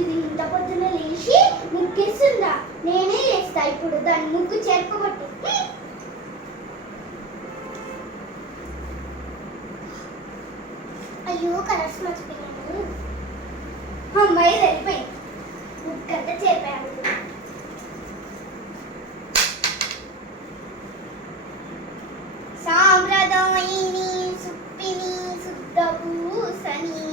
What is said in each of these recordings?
ఇది ఇంత పొద్దున లేచి ముగ్గేస్తుందా? నేనే లేస్తా ఇప్పుడు దాని ముగ్గు చెరపబట్టి. అయ్యో కలర్స్ మర్చిపోయాను. అమ్మాయి సరిపోయింది, ముగ్గంతా చేపాను. సాంప్రదాయిని సుప్పిని శుద్ధభూషణి.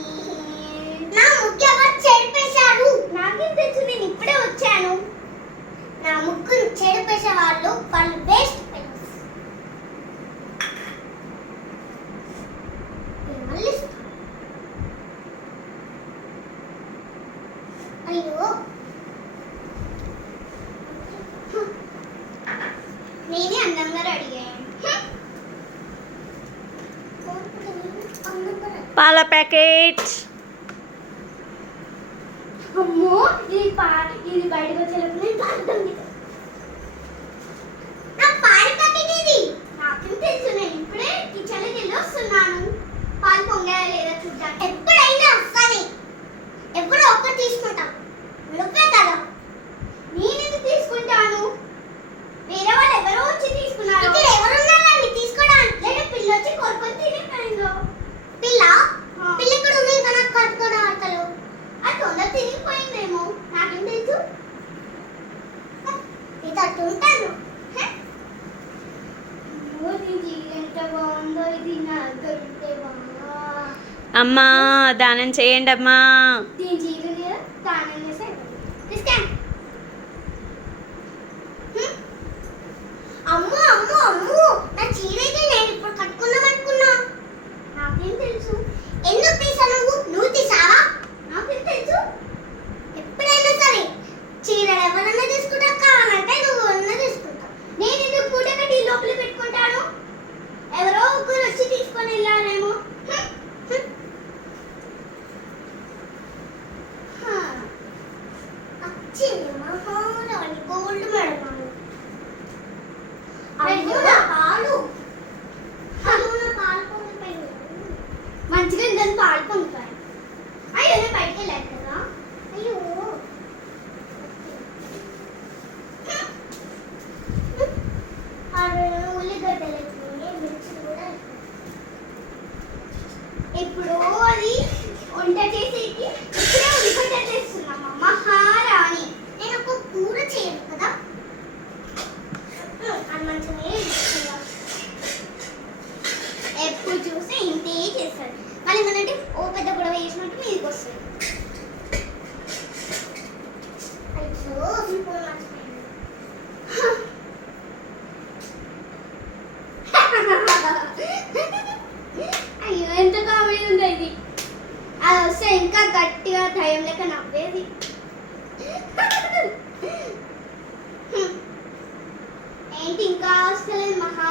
నా ముగ్గు ఎవరు చెడిపేశారు? నాకేం తెలుసు, నేను ఇప్పుడే వచ్చాను. నా ముగ్గును చెడిపేసే వాళ్ళు బెస్ట్ ఫ్రెండ్స్. అయ్యో నేనే అందంగా రెడీ అయ్యాను. పాల ప్యాకెట్. అమ్మో ఇది బయటకు వచ్చేటప్పుడు నేను అర్థం పాల ప్యాకెట్ ఇది. నాకేం తెలుసు, నేను ఇప్పుడే కిచెన్లోకి వెళ్ళి వస్తున్నాను. పాలు పొంగాయా లేదా చూద్దాం. ఎప్పుడైనా సరే ఎవరో ఒకటి తీసుకుంటాం, నువ్వే కదా. నేనెందుకు తీసుకుంటాను? వేరే వాళ్ళు ఎవరో వచ్చి తీసుకున్నారు. ఇక్కడ ఎవరున్నారని తీసుకోవడానికి? లేదా పిల్ల వచ్చి కొనుక్కొని తినిపోయిందో. పిల్ల ఇక్కడ ఉంది కదా కట్టుకోవడం ఆటలు. అది తొందర తినిపోయిందేమో, నాకేం తెలుసు. ఇది అట్టు ఉంటాను. ఎంత బాగుందో ఇది. నాకంటే బాగా అమ్మా దానం చేయండి అమ్మా. దీని జీవితం దానం చేస్తే అమ్మో అమ్మో అమ్మో, నా చీర అయితే నేను ఇప్పుడు కట్టుకుందాం అనుకున్నా. నాకేం తెలుసు. ఎందుకు తీసావు నువ్వు తీసావా? నాకేం తెలుసు. ఎప్పుడైనా సరే చీరలు ఎవరన్నా తీసుకుంటా, కావాలంటే నువ్వు అన్నా తీసుకుంటావు. నేను ఎందుకు పూట కట్టి లోపల పెట్టుకుంటాను? ఎవరో ఒకరు వచ్చి తీసుకొని వెళ్ళారేమో. వచ్చింది మహారాణి గోల్డ్ మెడల్. మంచిగా దాన్ని పాలు పొందుతాయి. అయ్యో నేను బయటకు వెళ్ళాను కదా. అయ్యో ఉల్లిగడ్డలు మిర్చిలు కూడా. ఇప్పుడు అది వంట చేసేకి ఇప్పుడే ఉల్లిగడ్డ చేస్తున్నామా మహారాణి. నేను ఒక కూర చేయను కదా, అది మంచిగా ఎప్పుడు చూస్తే ఇంతే చేస్తాడు. మళ్ళీ ఏమనంటే ఓ పెద్ద గొడవ చేసినట్టు మీదకి వస్తుంది. అయ్యో ఎంత కామెడీ ఉంది ఇది. అది వస్తే ఇంకా గట్టిగా దయ్యం లెక్క నవ్వేది. ఏంటి ఇంకా వస్తలేదు మహా